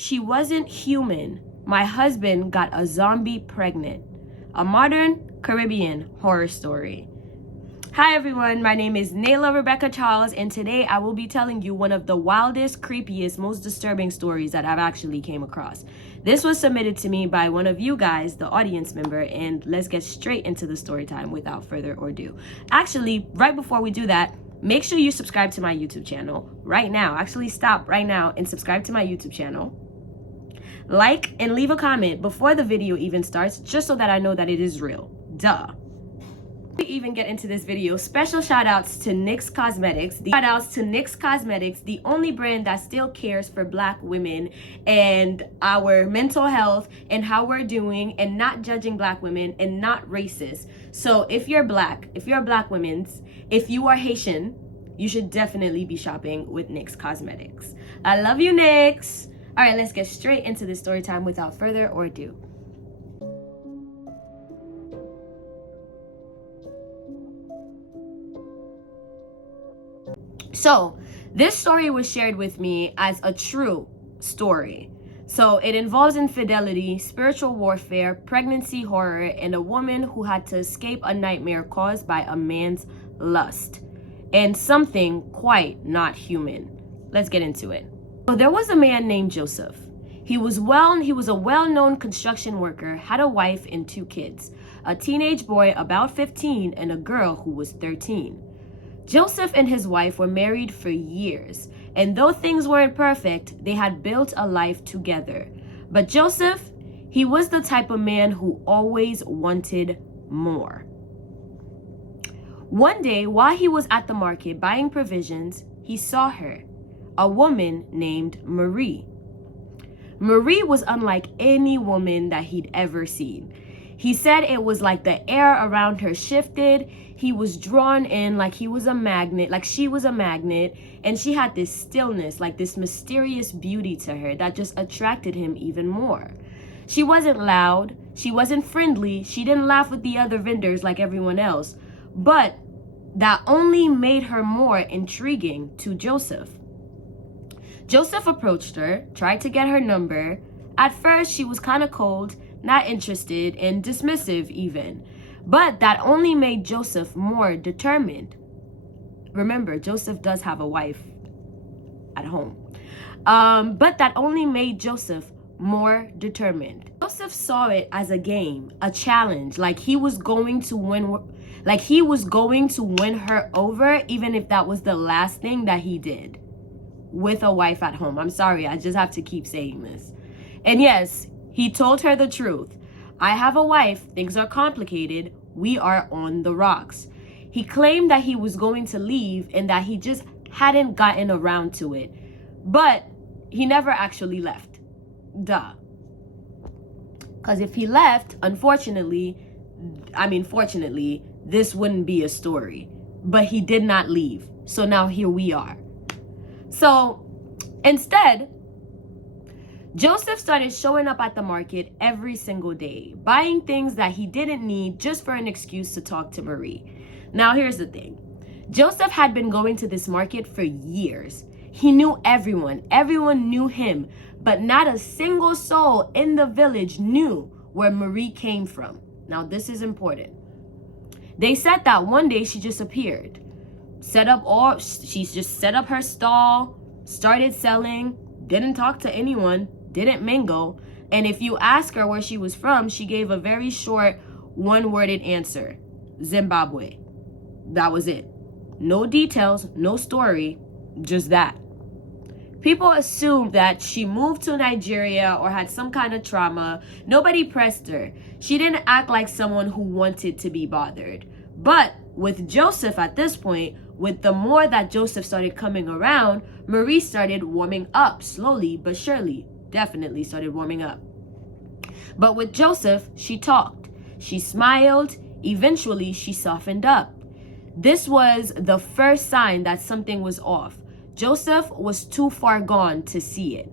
She wasn't human. My husband got a zombie pregnant. A modern Caribbean horror story. Hi everyone, my name is Nayla Rebecca Charles, and today I will be telling you one of the wildest, creepiest, most disturbing stories that I've actually came across. This was submitted to me by one of you guys, the audience member, and let's get straight into the story time without further ado. Actually, right before we do that, make sure you subscribe to my YouTube channel right now. Actually, stop right now and subscribe to my YouTube channel. Like and leave a comment before the video even starts, just so that I know that it is real. Duh. We even get into this video, special shout outs to NYX Cosmetics. Shout outs to NYX Cosmetics, the only brand that still cares for Black women and our mental health and how we're doing, and not judging Black women and not racist. So if you're Black, if you're Black women's, if you are Haitian, you should definitely be shopping with NYX Cosmetics. I love you, NYX. All right, let's get straight into the story time without further ado. So this story was shared with me as a true story. So it involves infidelity, spiritual warfare, pregnancy horror, and a woman who had to escape a nightmare caused by a man's lust and something quite not human. Let's get into it. So there was a man named Joseph. He was a well-known construction worker, had a wife and 2 kids, a teenage boy about 15 and a girl who was 13. Joseph and his wife were married for years, and though things weren't perfect, they had built a life together. But Joseph, he was the type of man who always wanted more. One day, while he was at the market buying provisions, he saw her, a woman named Marie. Marie was unlike any woman that he'd ever seen. He said it was like the air around her shifted. He was drawn in like he was a magnet, like she was a magnet, and she had this stillness, like this mysterious beauty to her that just attracted him even more. She wasn't loud, she wasn't friendly, she didn't laugh with the other vendors like everyone else, but that only made her more intriguing to Joseph. Joseph approached her, tried to get her number. At first, she was kind of cold, not interested, and dismissive even. But that only made Joseph more determined. Remember, Joseph does have a wife at home. But that only made Joseph more determined. Joseph saw it as a game, a challenge, like he was going to win her over, even if that was the last thing that he did with a wife at home. I'm sorry, I just have to keep saying this. And yes, he told her the truth. I have a wife, things are complicated, we are on the rocks. He claimed that he was going to leave and that he just hadn't gotten around to it. But he never actually left. Duh. Because if he left, fortunately, this wouldn't be a story. But he did not leave. So now here we are. So instead, Joseph started showing up at the market every single day, buying things that he didn't need just for an excuse to talk to Marie. Now, here's the thing. Joseph had been going to this market for years. He knew everyone. Everyone knew him, but not a single soul in the village knew where Marie came from. Now, this is important. They said that one day she just appeared. She just set up her stall, started selling, didn't talk to anyone, didn't mingle, and if you ask her where she was from, she gave a very short, one-worded answer: Zimbabwe. That was it. No details, no story, just that. People assumed that she moved to Nigeria or had some kind of trauma. Nobody pressed her. She didn't act like someone who wanted to be bothered. But with Joseph at this point, with the more that Joseph started coming around, Marie started warming up slowly but surely. Definitely started warming up. But with Joseph, she talked. She smiled. Eventually, she softened up. This was the first sign that something was off. Joseph was too far gone to see it.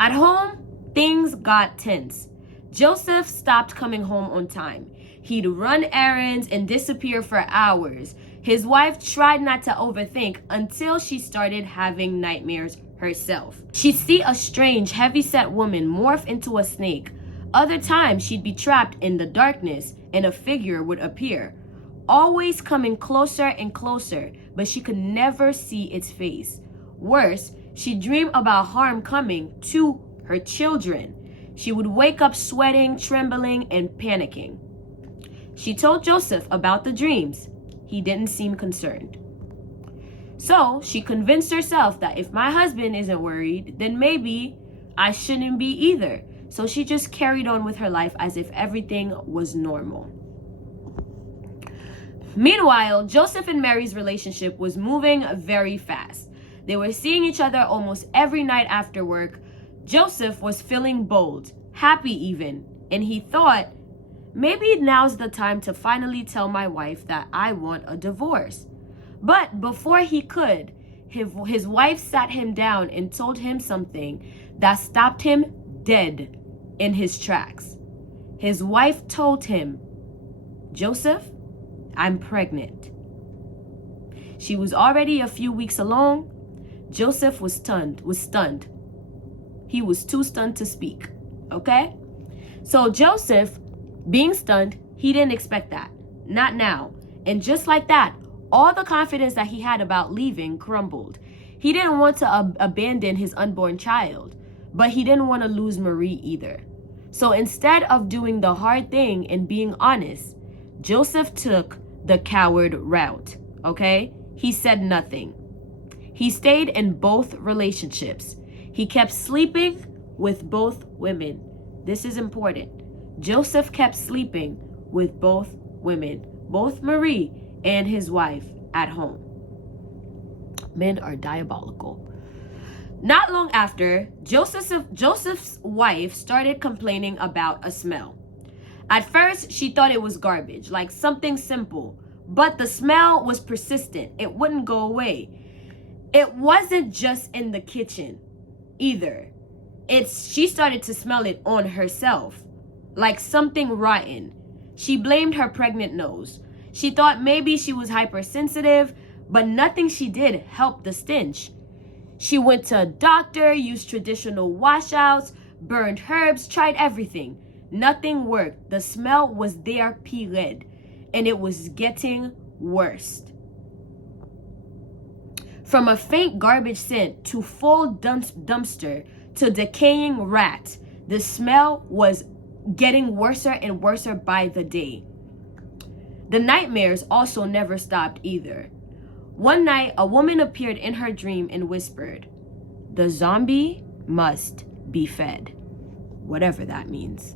At home, things got tense. Joseph stopped coming home on time. He'd run errands and disappear for hours. His wife tried not to overthink until she started having nightmares herself. She'd see a strange, heavy-set woman morph into a snake. Other times, she'd be trapped in the darkness and a figure would appear, always coming closer and closer, but she could never see its face. Worse, she'd dream about harm coming to her children. She would wake up sweating, trembling, and panicking. She told Joseph about the dreams. He didn't seem concerned. So she convinced herself that if my husband isn't worried, then maybe I shouldn't be either. So she just carried on with her life as if everything was normal. Meanwhile, Joseph and Mary's relationship was moving very fast. They were seeing each other almost every night after work. Joseph was feeling bold, happy even, and he thought, maybe now's the time to finally tell my wife that I want a divorce. But before he could, his wife sat him down and told him something that stopped him dead in his tracks. His wife told him, Joseph, I'm pregnant. She was already a few weeks along. Joseph was stunned. He was too stunned to speak. Okay? So Joseph, being stunned, he didn't expect that. Not now. And just like that, all the confidence that he had about leaving crumbled. He didn't want to abandon his unborn child, but he didn't want to lose Marie either. So instead of doing the hard thing and being honest, Joseph took the coward route, okay? He said nothing. He stayed in both relationships. He kept sleeping with both women. This is important. Joseph kept sleeping with both women, both Marie and his wife at home. Men are diabolical. Not long after, Joseph's wife started complaining about a smell. At first, she thought it was garbage, like something simple, but the smell was persistent. It wouldn't go away. It wasn't just in the kitchen either. She started to smell it on herself, like something rotten. She blamed her pregnant nose. She thought maybe she was hypersensitive, but nothing she did helped the stench. She went to a doctor, used traditional washouts, burned herbs, tried everything. Nothing worked. The smell was there, period, and it was getting worse. From a faint garbage scent to full dumpster to decaying rat, the smell was getting worse and worse by the day. The nightmares also never stopped either. One night, a woman appeared in her dream and whispered, "The zombie must be fed," whatever that means.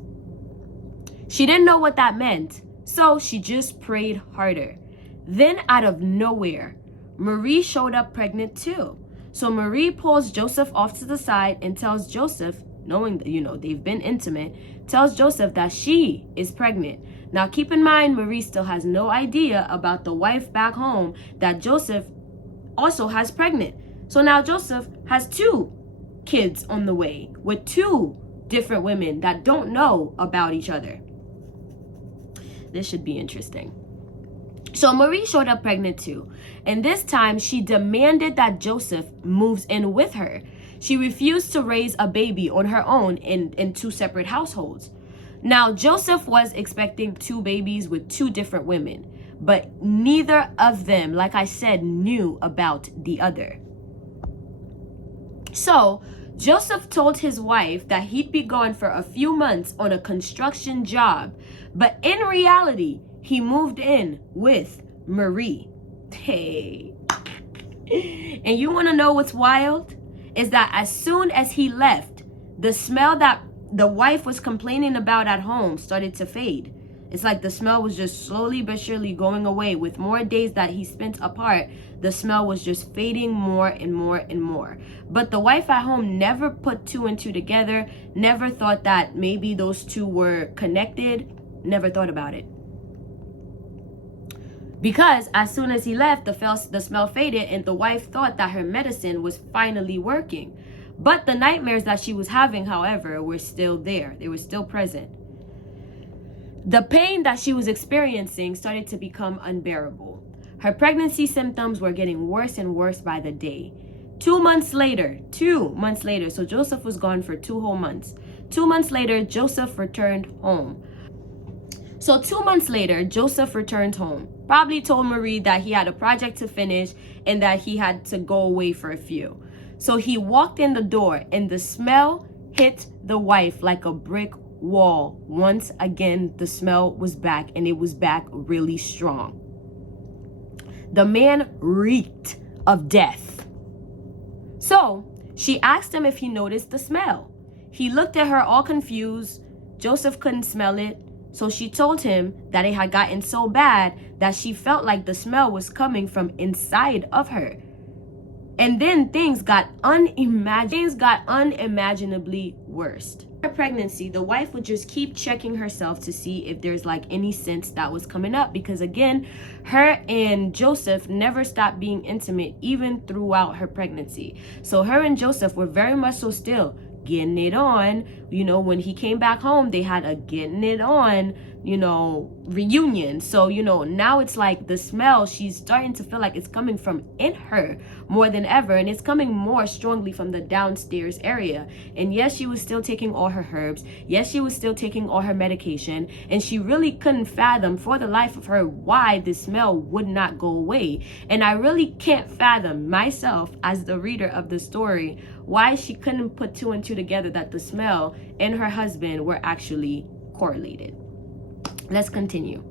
She didn't know what that meant, so she just prayed harder. Then out of nowhere, Marie showed up pregnant too. So Marie pulls Joseph off to the side and tells Joseph, knowing that, they've been intimate, tells Joseph that she is pregnant. Now keep in mind, Marie still has no idea about the wife back home that Joseph also has pregnant. So now Joseph has 2 kids on the way with 2 different women that don't know about each other. This should be interesting. So Marie showed up pregnant too, and this time she demanded that Joseph moves in with her. She refused to raise a baby on her own in 2 separate households. Now Joseph was expecting 2 babies with 2 different women, but neither of them, like I said, knew about the other. So Joseph told his wife that he'd be gone for a few months on a construction job, but in reality, he moved in with Marie. Hey. And you want to know what's wild? Is that as soon as he left, the smell that the wife was complaining about at home started to fade. It's like the smell was just slowly but surely going away. With more days that he spent apart, the smell was just fading more and more and more. But the wife at home never put 2 and 2 together, never thought that maybe those 2 were connected, never thought about it. Because as soon as he left, the smell faded and the wife thought that her medicine was finally working. But the nightmares that she was having, however, were still there. They were still present. The pain that she was experiencing started to become unbearable. Her pregnancy symptoms were getting worse and worse by the day. 2 months later, so Joseph was gone for 2 whole months. 2 months later, Joseph returned home. So 2 months later, Joseph returned home. Probably told Marie that he had a project to finish and that he had to go away for a few. So he walked in the door and the smell hit the wife like a brick wall. Once again, the smell was back, and it was back really strong. The man reeked of death. So she asked him if he noticed the smell. He looked at her all confused. Joseph couldn't smell it. So she told him that it had gotten so bad that she felt like the smell was coming from inside of her. And then things got unimaginably worse. Her pregnancy, the wife would just keep checking herself to see if there's like any scent that was coming up, because again, her and Joseph never stopped being intimate even throughout her pregnancy. So her and Joseph were very much so still getting it on. You know, when he came back home, they had a getting it on, reunion. So, now it's like the smell, she's starting to feel like it's coming from in her more than ever, and it's coming more strongly from the downstairs area. And yes, she was still taking all her herbs. Yes, she was still taking all her medication, and she really couldn't fathom for the life of her why the smell would not go away. And I really can't fathom myself as the reader of the story why she couldn't put 2 and 2 together that the smell and her husband were actually correlated. Let's continue.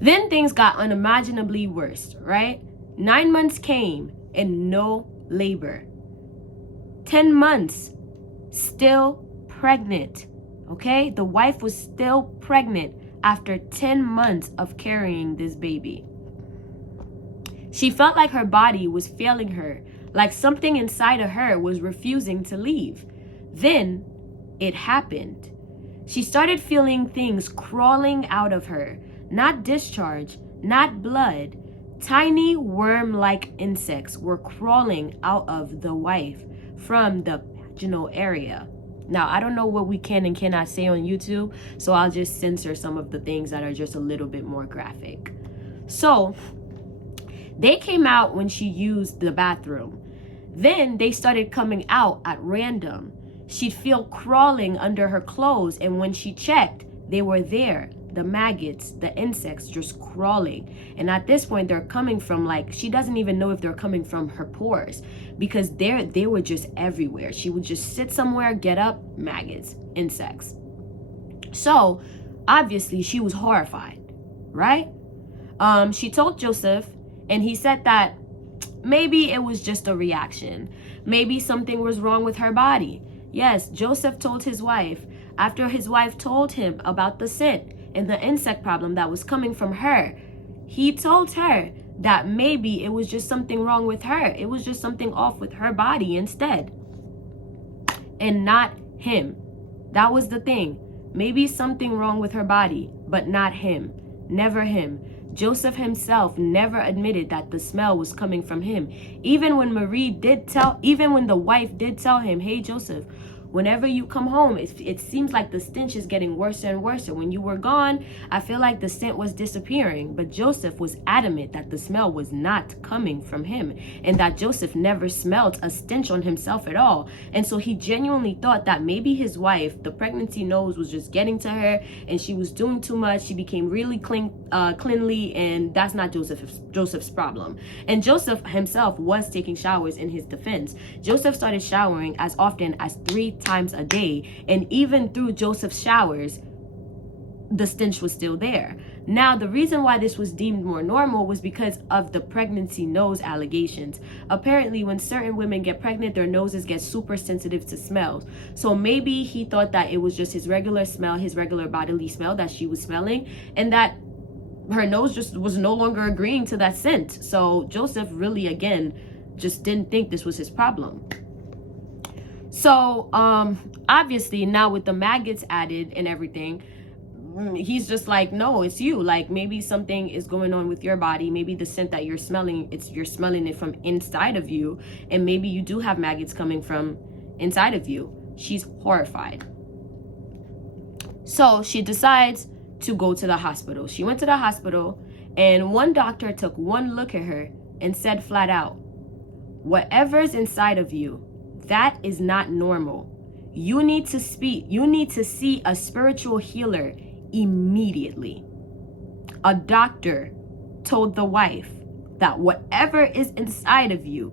Then things got unimaginably worse, right? 9 months came and no labor. 10 months, still pregnant, okay? The wife was still pregnant after 10 months of carrying this baby. She felt like her body was failing her, like something inside of her was refusing to leave. Then it happened. She started feeling things crawling out of her, not discharge, not blood. Tiny worm-like insects were crawling out of the wife from the vaginal area. Now, I don't know what we can and cannot say on YouTube, so I'll just censor some of the things that are just a little bit more graphic. So they came out when she used the bathroom. Then they started coming out at random. She'd feel crawling under her clothes, and when she checked, they were there. The maggots, the insects just crawling. And at this point, they're coming from, like, she doesn't even know if they're coming from her pores, because they were just everywhere. She would just sit somewhere, get up, maggots, insects. So obviously she was horrified, right? She told Joseph, and he said that maybe it was just a reaction. Maybe something was wrong with her body. Yes, Joseph told his wife, after his wife told him about the scent and the insect problem that was coming from her, he told her that maybe it was just something wrong with her. It was just something off with her body instead, and not him. That was the thing. Maybe something wrong with her body, but not him. Never him. Joseph himself never admitted that the smell was coming from him. Even when the wife did tell him, hey, Joseph, whenever you come home, it seems like the stench is getting worse and worse. When you were gone, I feel like the scent was disappearing. But Joseph was adamant that the smell was not coming from him, and that Joseph never smelled a stench on himself at all. And so he genuinely thought that maybe his wife, the pregnancy nose was just getting to her, and she was doing too much. She became really cleanly, and that's not Joseph's problem. And Joseph himself was taking showers in his defense. Joseph started showering as often as 3 times a day, and even through Joseph's showers, the stench was still there. Now, the reason why this was deemed more normal was because of the pregnancy nose allegations. Apparently, when certain women get pregnant, their noses get super sensitive to smells. So maybe he thought that it was just his regular smell, his regular bodily smell that she was smelling, and that her nose just was no longer agreeing to that scent. So Joseph really, again, just didn't think this was his problem. So obviously now with the maggots added and everything, he's just like, no, it's you. Like, maybe something is going on with your body. Maybe the scent that you're smelling, you're smelling it from inside of you, and maybe you do have maggots coming from inside of you. She's horrified. So she decides to go to the hospital. She went to the hospital, and one doctor took one look at her and said flat out, whatever's inside of you, that is not normal. You need to see a spiritual healer immediately. A doctor told the wife that whatever is inside of you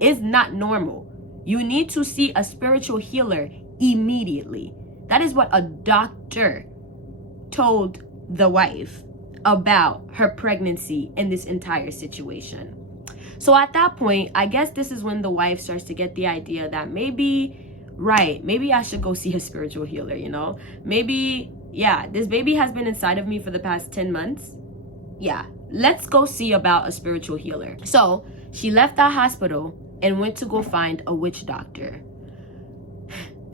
is not normal. You need to see a spiritual healer immediately. That is what a doctor told the wife about her pregnancy and this entire situation. So at that point, I guess this is when the wife starts to get the idea that maybe I should go see a spiritual healer, you know? Maybe, yeah, this baby has been inside of me for the past 10 months. Yeah, let's go see about a spiritual healer. So she left that hospital and went to go find a witch doctor.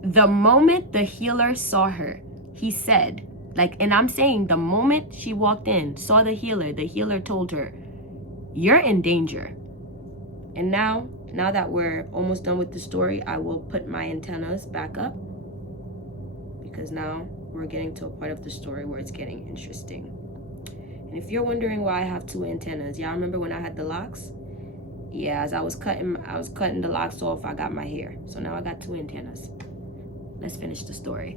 The moment the healer saw her, he said, and I'm saying the moment she walked in, saw the healer told her, "You're in danger." And now that we're almost done with the story, I will put my antennas back up, because now we're getting to a part of the story where it's getting interesting. And if you're wondering why I have two antennas, y'all remember when I had the locks? Yeah, as I was cutting the locks off, I got my hair. So now I got two antennas. Let's finish the story.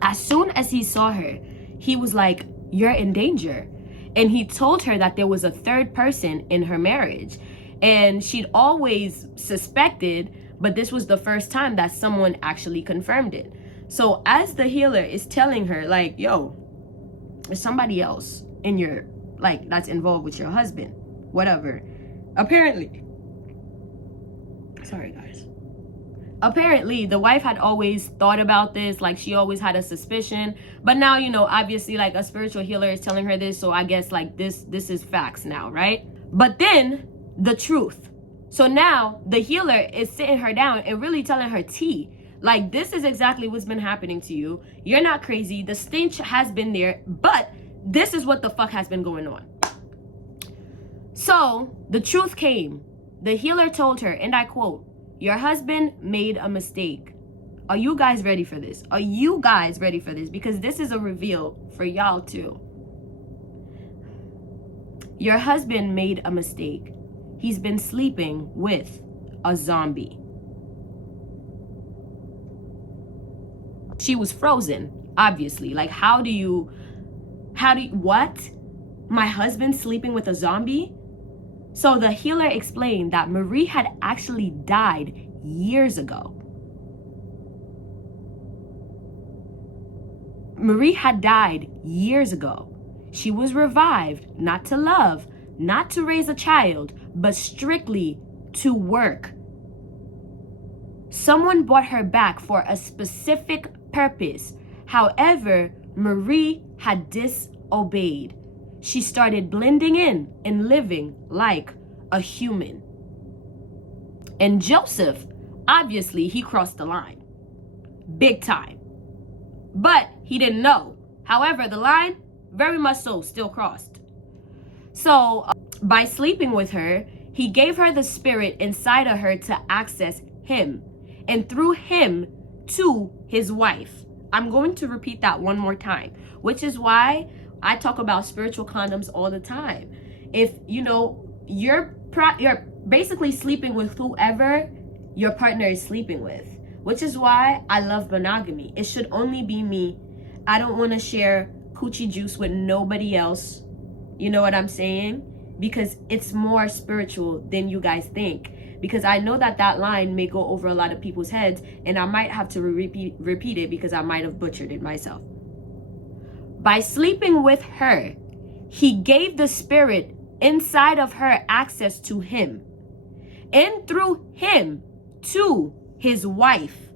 As soon as he saw her, he was like, "You're in danger." And he told her that there was a third person in her marriage. And she'd always suspected, but this was the first time that someone actually confirmed it. So as the healer is telling her, like, "Yo, there's somebody else in your, that's involved with your husband," whatever. Apparently, the wife had always thought about this, she always had a suspicion, but now, obviously, a spiritual healer is telling her this, so I guess, this is facts now, right? But then, the truth. So now, the healer is sitting her down and really telling her tea. This is exactly what's been happening to you. You're not crazy. The stench has been there, but this is what the fuck has been going on. So, the truth came. The healer told her, and I quote, "Your husband made a mistake." Are you guys ready for this? Are you guys ready for this? Because this is a reveal for y'all too. Your husband made a mistake. He's been sleeping with a zombie. She was frozen, obviously. What? My husband sleeping with a zombie? So the healer explained that Marie had actually died years ago. Marie had died years ago. She was revived, not to love, not to raise a child, but strictly to work. Someone brought her back for a specific purpose. However, Marie had disobeyed. She started blending in and living like a human. And Joseph, obviously, he crossed the line. Big time. But he didn't know. However, the line, very much so, still crossed. So, by sleeping with her, he gave her the spirit inside of her to access him, and through him to his wife. I'm going to repeat that one more time, which is why I talk about spiritual condoms all the time. If you're basically sleeping with whoever your partner is sleeping with, which is why I love monogamy. It should only be me. I don't want to share coochie juice with nobody else. You know what I'm saying? Because it's more spiritual than you guys think. Because I know that line may go over a lot of people's heads, and I might have to repeat it because I might have butchered it myself. By sleeping with her, he gave the spirit inside of her access to him, and through him to his wife.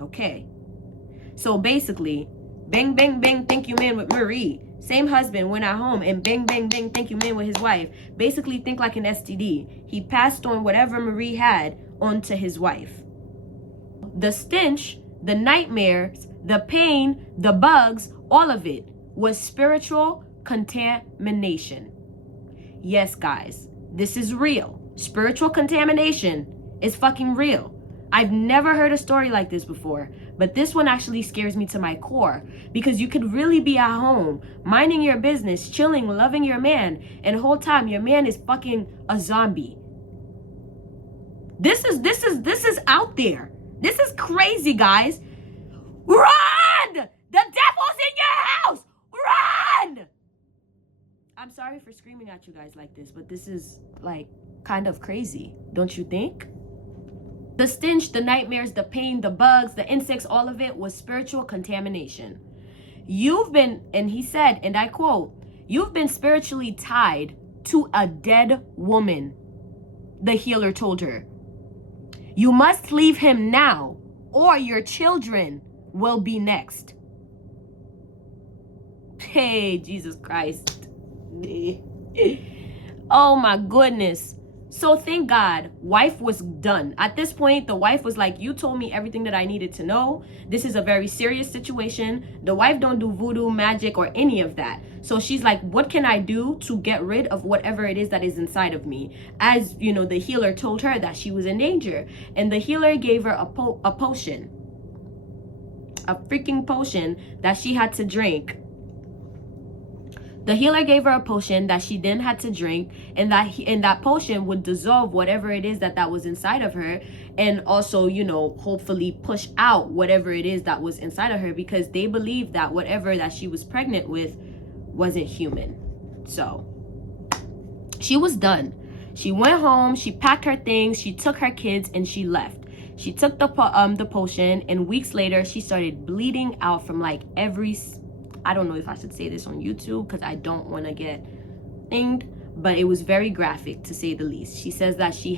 Okay. So basically, bang, bang, bang, thank you, man, with Marie. Same husband went at home and bang, bang, bang, thank you, man, with his wife. Basically, think like an STD. He passed on whatever Marie had onto his wife. The stench, the nightmares, the pain, the bugs, all of it was spiritual contamination. Yes, guys, this is real. Spiritual contamination is fucking real. I've never heard a story like this before, but this one actually scares me to my core, because you could really be at home, minding your business, chilling, loving your man, and the whole time your man is fucking a zombie. This is out there. This is crazy, guys. Run! The devil's in your house. Run! I'm sorry for screaming at you guys like this, but this is like kind of crazy, don't you think? The stench, the nightmares, the pain, the bugs, the insects, all of it was spiritual contamination. You've been, and he said, and I quote, "You've been spiritually tied to a dead woman," the healer told her. "You must leave him now, or your children will be next." Hey, Jesus Christ. Oh my goodness. So thank God, wife was done. At this point, the wife was like, "You told me everything that I needed to know. This is a very serious situation." The wife don't do voodoo, magic, or any of that. So she's like, "What can I do to get rid of whatever it is that is inside of me?" As you know, the healer told her that she was in danger. And the healer gave her a potion. A freaking potion that she had to drink. The healer gave her a potion that she then had to drink, and that potion would dissolve whatever it is that was inside of her, and also, you know, hopefully push out whatever it is that was inside of her, because they believed that whatever that she was pregnant with wasn't human. So she was done. She went home, she packed her things, she took her kids, and she left. She took the potion, and weeks later she started bleeding out from like every, I don't know if I should say this on YouTube because I don't want to get dinged, but it was very graphic to say the least. She says that she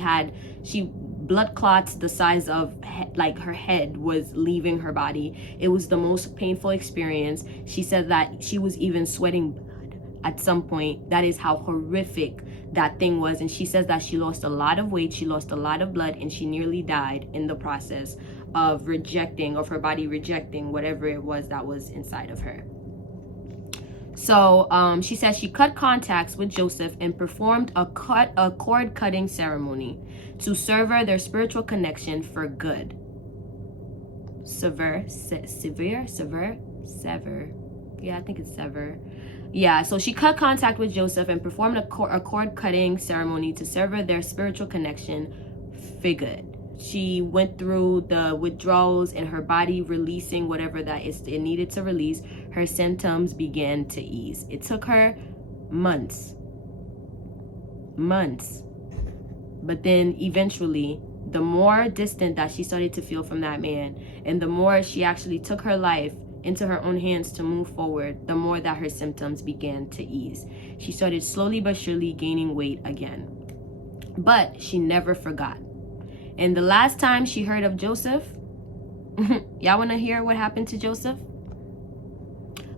blood clots the size of like her head was leaving her body. It was the most painful experience. She said that she was even sweating blood at some point. That is how horrific that thing was. And she says that she lost a lot of weight, she lost a lot of blood, and she nearly died in the process of her body rejecting whatever it was that was inside of her. So she says she cut contacts with Joseph and performed a cord cutting ceremony to sever their spiritual connection for good. Sever. Yeah, I think it's sever. Yeah, so she cut contact with Joseph and performed a cord cutting ceremony to sever their spiritual connection for good. She went through the withdrawals and her body releasing whatever that it needed to release. Her symptoms began to ease. It took her months. But then eventually, the more distant that she started to feel from that man, and the more she actually took her life into her own hands to move forward, the more that her symptoms began to ease. She started slowly but surely gaining weight again. But she never forgot. And the last time she heard of Joseph, y'all want to hear what happened to Joseph?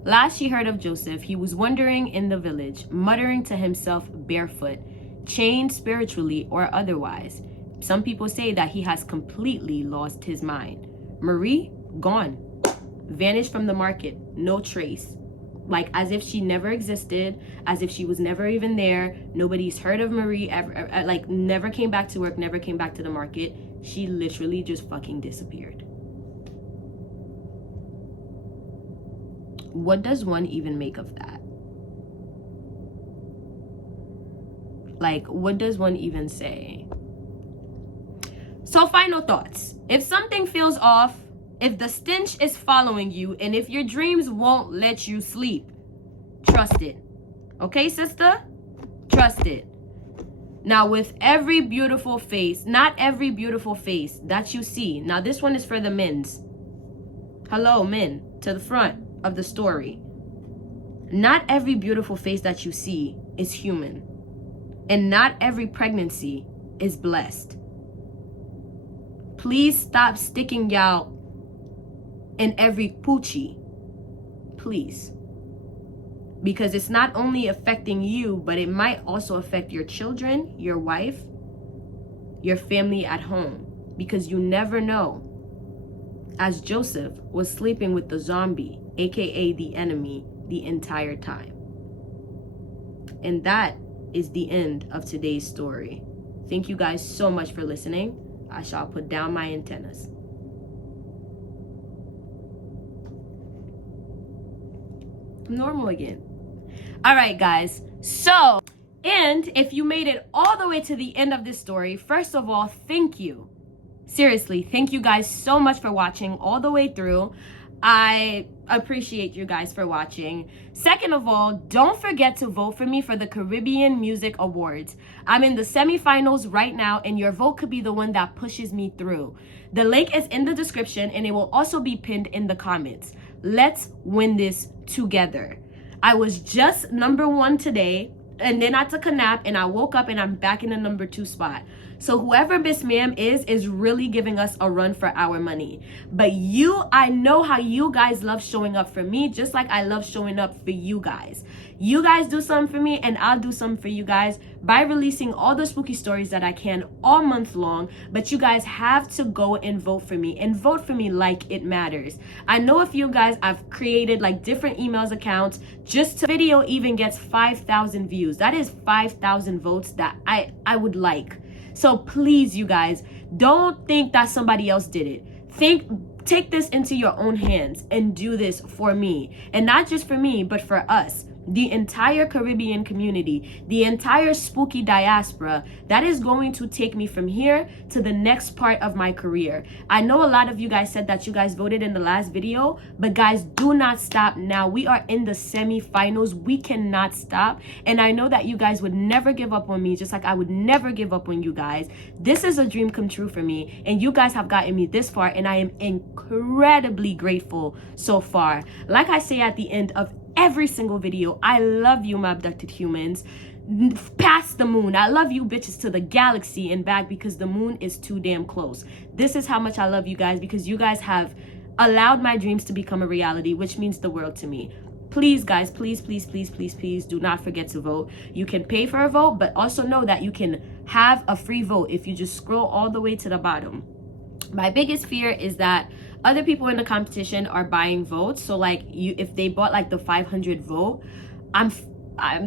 Last she heard of Joseph, he was wandering in the village, muttering to himself barefoot, chained spiritually or otherwise. Some people say that he has completely lost his mind. Marie, gone. Vanished from the market, no trace. Like as if she never existed, as if she was never even there. Nobody's heard of Marie ever, like never came back to work, never came back to the market. She literally just fucking disappeared. What does one even make of that? Like, what does one even say? So final thoughts. If something feels off, if the stench is following you, and if your dreams won't let you sleep, trust it. Okay, sister? Trust it. Now, with every beautiful face, not every beautiful face that you see. Now, this one is for the men's. Hello, men, to the front of the story. Not every beautiful face that you see is human. And not every pregnancy is blessed. Please stop sticking y'all in every poochie, please, because it's not only affecting you, but it might also affect your children, your wife, your family at home, because you never know. As Joseph was sleeping with the zombie, aka the enemy, the entire time. And that is the end of today's story. Thank you guys so much for listening. I shall put down my antennas. Normal again. All right, guys. So And if you made it all the way to the end of this story, first of all, thank you. Seriously, thank you guys so much for watching all the way through. I appreciate you guys for watching. Second of all, don't forget to vote for me for the Caribbean Music Awards. I'm in the semifinals right now, and your vote could be the one that pushes me through. The link is in the description, and it will also be pinned in the comments. Let's win this together. I was just number 1 today, and then I took a nap, and I woke up, and I'm back in the number 2 spot. So whoever Miss Ma'am is really giving us a run for our money. But I know how you guys love showing up for me, just like I love showing up for you guys. You guys do something for me, and I'll do something for you guys by releasing all the spooky stories that I can all month long. But you guys have to go and vote for me, and vote for me like it matters. I know a few guys, I've created like different emails accounts just to video even gets 5,000 views. That is 5,000 votes that I would like. So please, you guys, don't think that somebody else did it. Take this into your own hands and do this for me. And not just for me, but for us. The entire Caribbean community, the entire spooky diaspora, that is going to take me from here to the next part of my career. I know a lot of you guys said that you guys voted in the last video, but guys, do not stop now. We are in the semifinals. We cannot stop. And I know that you guys would never give up on me, just like I would never give up on you guys. This is a dream come true for me, and you guys have gotten me this far, and I am incredibly grateful so far. Like I say at the end of every single video, I love you, my abducted humans. Past the moon. I love you bitches to the galaxy and back, because the moon is too damn close. This is how much I love you guys, because you guys have allowed my dreams to become a reality, which means the world to me. Please, guys, please, please, please, please, please do not forget to vote. You can pay for a vote, but also know that you can have a free vote if you just scroll all the way to the bottom. My biggest fear is that other people in the competition are buying votes. So like if they bought like the 500 vote, I'm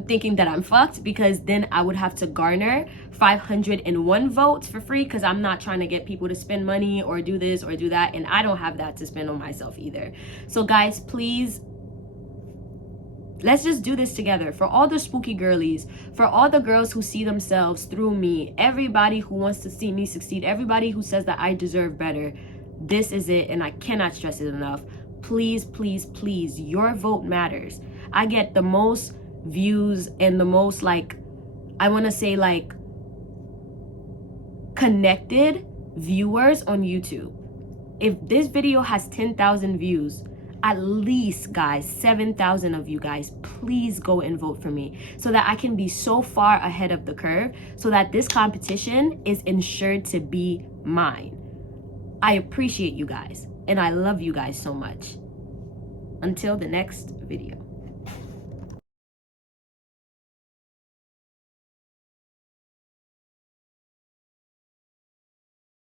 thinking that I'm fucked, because then I would have to garner 501 votes for free, because I'm not trying to get people to spend money or do this or do that, and I don't have that to spend on myself either. So guys, please, let's just do this together. For all the spooky girlies, for all the girls who see themselves through me, everybody who wants to see me succeed, everybody who says that I deserve better, this is it, and I cannot stress it enough. Please, please, please, your vote matters. I get the most views and the most, like, I want to say, like, connected viewers on YouTube. If this video has 10,000 views, at least, guys, 7,000 of you guys, please go and vote for me, so that I can be so far ahead of the curve, so that this competition is ensured to be mine. I appreciate you guys, and I love you guys so much. Until the next video.